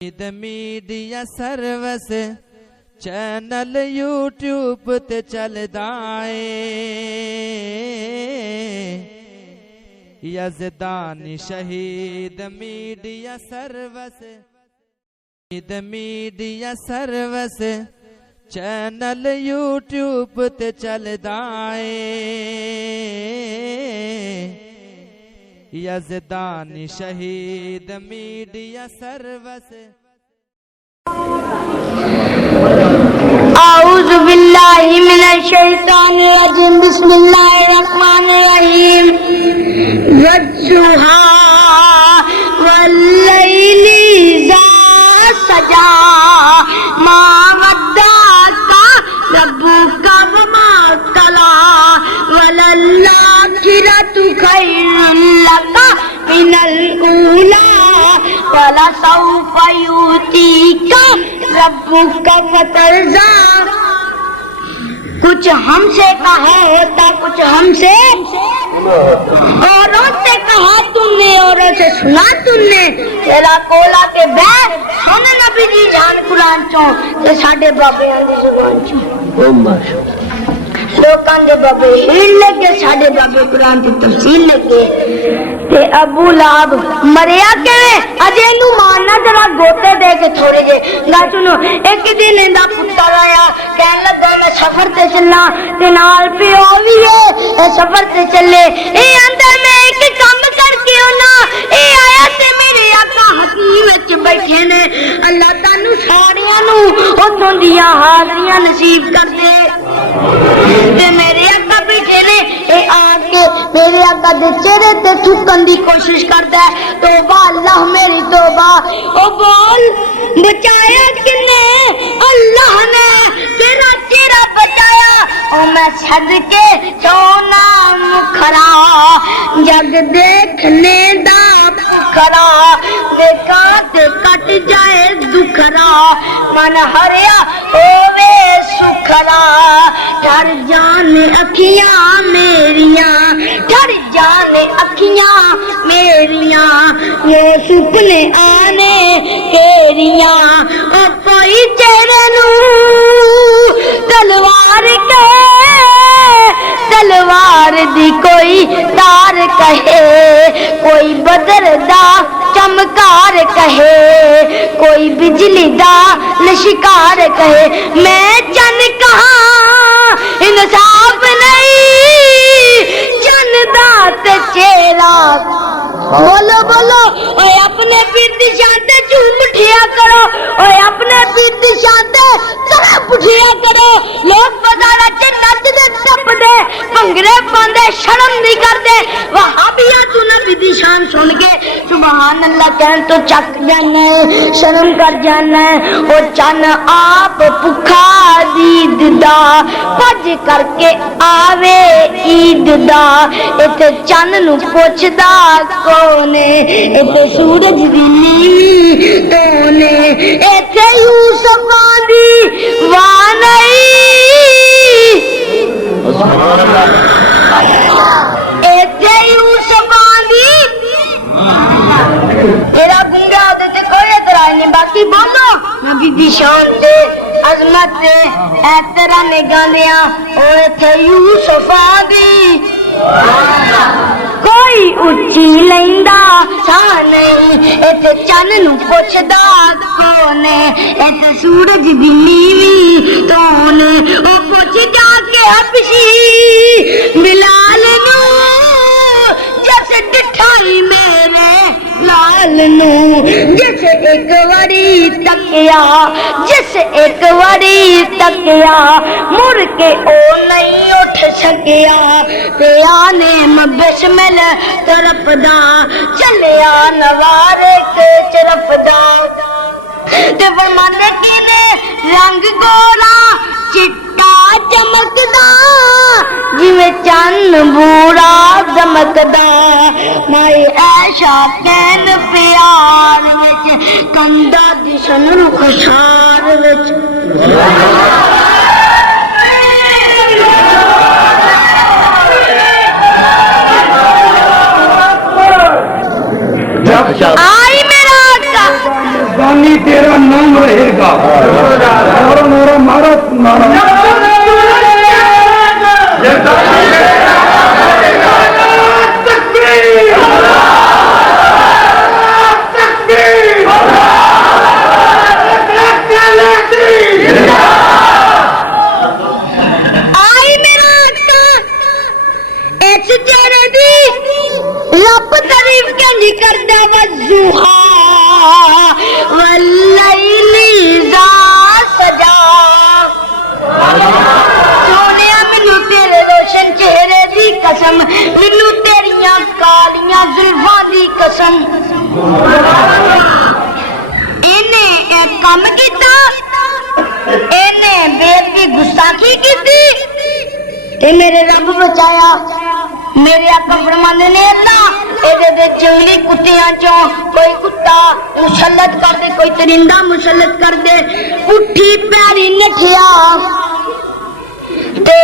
Media service channel YouTube تے چلدا اے یزدانی شہید میڈیا سروس چینل یوٹیوب تے چلدا اے یزدانی شہید میڈیا سروس اعوذ باللہ من الشیطان الرجیم بسم اللہ الرحمن الرحیم والضحیٰ واللیل اذا سجا ما ودعک ربک وما قلی وللآخرۃ خیر لک من الاولی وَلَسَوْفَ يُؤْتِيكَ رَبُّكَ فَتَرْضَىٰ۔ کچھ ہم سے کہا ہوتا کچھ ہم سے اوروں سے کہا تم نے اوروں سے سنا تم نے تیرا کولا کے بے سن نبی جی جان قرآن چوں تے ساڈے بابے دی زبان چوں لوکاں دے بابے ہیل لگے ساڈے بابے قرآن دی تفصیل لگے تے ابو لہب مریا کیویں اجے نو مارنا ذرا گوتے دے کے تھوڑے جے گا سنو ایک دن ایندا پتر آیا کہن لگا میں سفر تے چلنا تے نال پیو وی ہے سفر تے چلے اے اندر میں ایک کام کر کے ہونا اے آیا تے میرے آقا حتمی وچ بیٹھے نے اللہ تانوں ساریاں نو اوتھوں دیاں حاضریاں نصیب کر دے تے میرے آقا بیٹھے نے اے آ کے میرے آقا دے چہرے تے تھکن دی کوشش کرتا ہے توبہ اللہ میری توبہ او بول بچایا کنے اللہ نے تیرا چہرہ بچایا او میں صدقے سونا مکھرا جگ دیکھنے دا پکھرا دیکھا تے کٹ جائے دکھرا من ہریا ہووے سکھرا ڈر جانے اکھیاں میریاں ڈر جانے اکھیاں میریاں وہ سپنے آنے کیریاں او کوئی چہرے نو تلوار دی کوئی تار کہے کوئی بدر دا چمکار کہے کوئی بجلی دا لشکار کہے میں چن کہاں انصاف نہیں چن دا تے چہرہ بولو بولو اوے اپنے پیر دی شان تے جھوم اٹھیا کرو اوے اپنے پیر دی شان تے طرف اٹھیا کرو لوگ بازار وچ نچدے ٹپدے بھنگڑے پاندے شرم نہیں کردے وہابیاں تو نبی دی شان سن کے سبحان اللہ کہن تو چک جانا ہے شرم کر جانا ہے او چن آپ بھکھا دید دا پج کر کے آوے عید دا ایتھے چن نو پوچھدا کونے ایتھے سورج دی نیوی تونے ایتھے یوسف دی وانائی ایتھے یوسف دی تیرا گنگا دے تے کوئی اعتراض نہیں باقی بولو نبی دی شان تے عظمت تے احترام نگاندیاں او ایتھے یوسف دی کوئی اچھی لیندا سا نہیں ایتھے چن نو پوچھدا کونے ایتھے سورج دی نیوی تونے او پوچھ جا کے حبشی بلال نو جیسے ڈٹھائی میرے لال نو جیسے ایک وڑی تکیا جیسے ایک وڑی تکیا مڑ کے او نہیں اٹھ سکیا پیا نے بسمل طرف دا چلیا نوارے کے طرف دا تے فرماندے کی نے رنگ گورا چٹا چمکدا جویں چن بورا دمکدا مائی عائشہ کہن پیار وچ کندا دشن رخسار وچ آئی میرا آقا تیرا نام رہے گا. مارو مارو مارو مارو. رب تعریف کے نکر دے والضحا واللیل اذا سجا. سونیا مینوں تیرے روشن چہرے دی قسم, مینوں تیریاں کالیاں زلفاں دی قسم. اینے ایک کم کیتا, اینے بے ادبی گستاخی کیتی تے میرے رب بچایا. میرے آقا فرماندے نے اللہ اے دے چنگلی کتیاں چوں کوئی کتا مسلط کر دے, کوئی ترندہ مسلط کر دے, اٹھی پیری نٹھیا تے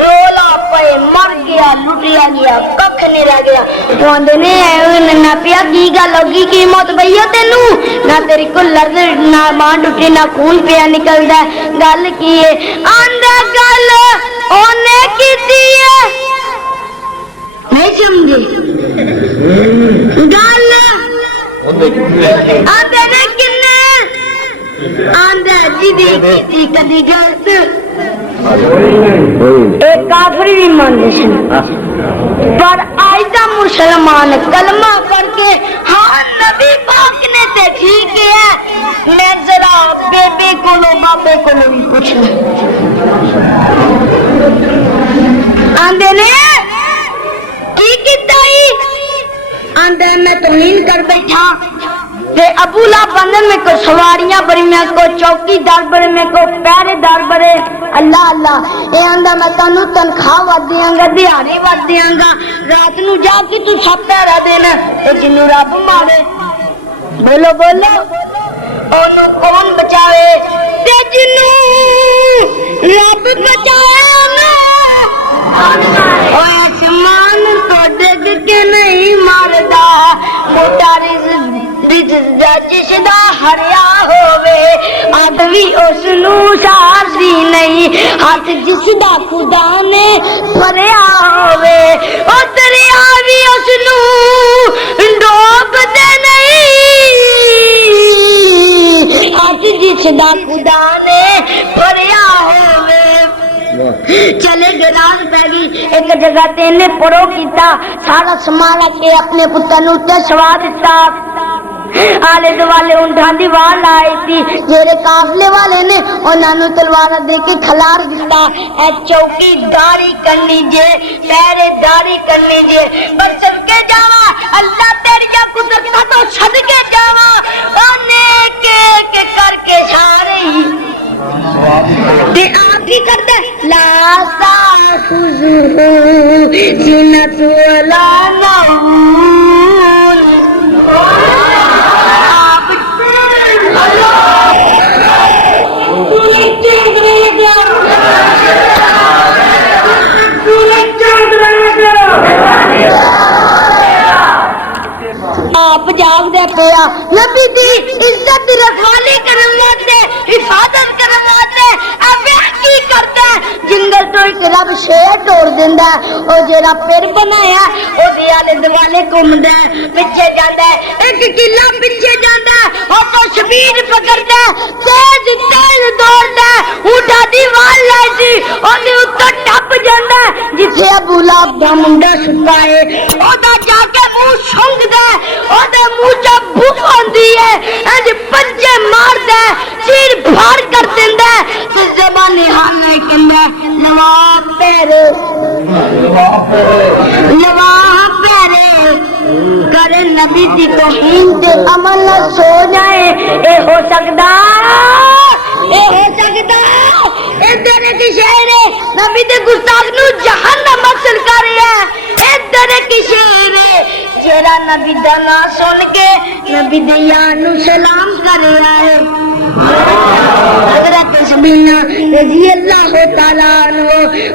رولا پے مر گیا, لٹیا گیا, ککھ نہیں رہ گیا. آندے نے نہ پیا کی گل ہوگی, کی موت پئی ہے تینوں, نہ تیری کو لرز نہ ماں ٹوٹی نہ خون پیا نکلدا, گل کی ہے؟ آندا گل اونے کیتی ہے, نہیں سمجھے گل. آندے نے کنے, آندا جی دی کدی غلط. ایک کافر بھی مانتے سن, پر آج دا مسلمان کلمہ پڑھ کے ہاں نبی پاک نے تے ٹھیک ہے. میں ذرا بیبے کو بابے کو بھی پوچھنا. آندے نے کی کیتا ہی, آندے میں توہین کر بیٹھا تے ابو لہب بندن میں کو سواریاں بڑی, میں کو چوکی دار بڑے, میں کو پہرے دار بڑے. اللہ اللہ اے آندا میں تانوں تنخواہ ود دیاں گا, دیہاڑی ود دیاں گا, رات نو جا کے تو سب پہرا دینا تے جنوں رب مارے. بولو بولو اونوں کون بچاوے, تے جنوں رب بچایا نا او آسمان تو ڈگ کے نہیں ماردا, موٹا جس دا ہریا ہووے اد بھی اس نو سارسی نہیں, ہاتھ جس دا خدا نے بھریا ہووے او دریا بھی اس نو ڈوب دے نہیں, ہاتھ جس دا خدا نے بھریا ہووے. چلے گئے رات پہ گئی, ایک جگہ تینے پرو کیتا, سارا سمالا کے اپنے پتر نو تے سوا دتا. آلے دوالے اونٹاں دی وار لائی تھی, جڑے قافلے والے نے انہاں نوں تلوار دے کے کھلار دتا. اے چوکی داری کرنی جے, پہرے داری کرنی جے, پر سب کے جاواں اللہ تیریاں قدرتاں تو چھڈ کے جاواں, اونے کے کر کے سارے ہی تے آپ کی کرتے لا تاخذہ سنۃ ولا نوم. آپ جاگ دے پیا, نبی دی عزت دی رکھوالی کرن واسطے, حفاظت کرن واسطے اوے کی کردا ہے, جنگل تو ایک رب شیر توڑ دیندا ہے, او جڑا پیر بنایا او دے آلے دوالے گھومدا ہے, پیچھے جاندا ہے, ایک قلعہ پیچھے جاندا ہے, او تو شبیر پکڑدا ہے, تیز دوڑدا ہے, اونٹا دی وال لائی سی او دے اوتے ٹپ جاندا ہے, جتھے ابو لہب دا منڈا ستا ہے او دا جا کے منہ سونگدا ہے, او دے منہ چ بو آندی ہے, انج پنجے ماردا ہے, سیر بھاڑ کر دیندا ہے, تے زبانی حال نہیں کہندا لوا پیرے کرے نبی دی توہین تے عمل نہ سو جائے. اے ہو سکدا, اے ہو سکدا, ادھر کی شہر نبی دے گستاخ نو جہنم مسل کر رہا ہے, ادھر کی شہر جیڑا نبی دا نام سن کے نبی دے یار نو سلام کر رہا ہے. حضرت سبینہ رضی اللہ تعالیٰ عنہ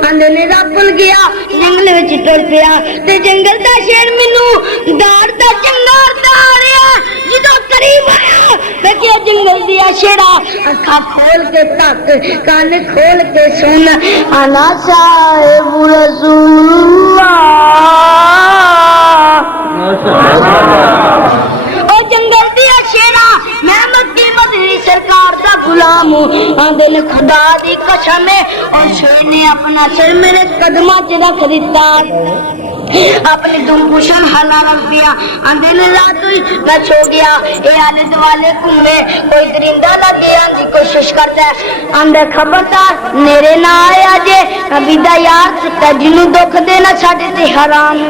اندر نے راپل گیا, جنگل وچ ٹر پیا تے جنگل دا شیر مینوں دار دا چنگار دا آ رہا, جدوں قریب آیا دیکھیا جنگل دیا شیرا اکھا کھول کے تک کان کھول کے سن انا صاحب رسول اللہ او جنگل دیا شیرا میں مکی مدنی سرکار دا غلام ہوں آندے نے خدا دی قسم ہے اور شیر نے اپنا سر میرے قدمہ چ رکھ دیتا اپنی دم پوشن ہلا رکھ دیا اندھے نے رات ہوئی میں چھو گیا اے آلے دوالے کمے کوئی درندہ لگے آندھی کوشش کرتا ہے اندھے خبردار میرے نہ آیا جے نبی دا یار سکتا جنوں دکھ دینا چھاڑے تے حرام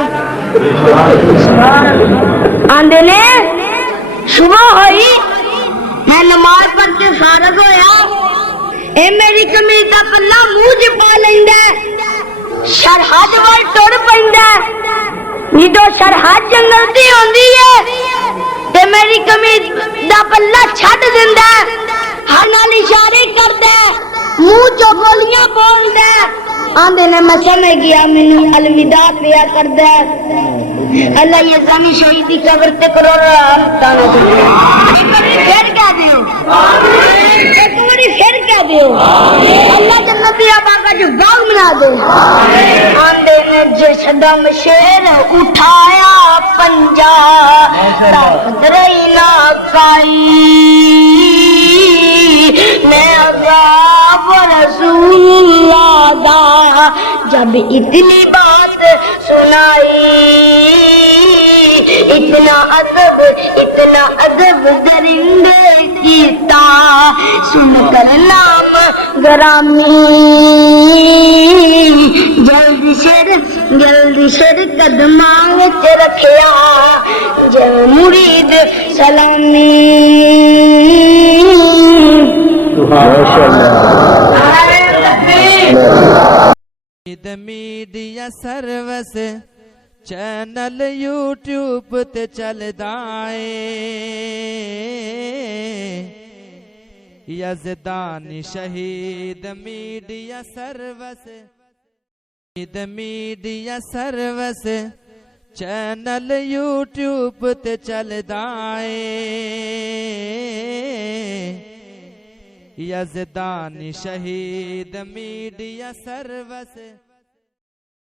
اندھے نے صبح ہوئی میں نماز پڑھ کے فارغ ہویا اے میری کمیز دا پلہ منہ چ پا لیندا سرحد وال ٹر پیندا جدو سرحد جنگل دی ہوندی ہے تے میری کمیز دا پلہ چھڈ دیندا ہر نال اشارے کردا منہ چوں گولیاں بولدا آندے نے میں سمجھ گیا مینوں الوداع پیا کردا اللہ یہ زمین شہید دی قبر تے کرو تانا پھر کیا دیو ایک باری پھر کیا دیو اللہ جنتی آبا جو باغ منا دے آندے نے جس دم شیر اٹھایا پنجا طاقت رہی نہ کائی میں عذاب رسول اللہ دا جب اتنی بات سنائی اتنا ادب درندے کیتا سن کر نام گرامی جلدی سر قدماں وچ رکھیا جو مرید سلامی میڈیا سروس چینل یوٹیوب تے چلدا اے یزدانی شہید media service media service channel YouTube تے چلدا اے یزدانی شہید میڈیا سروس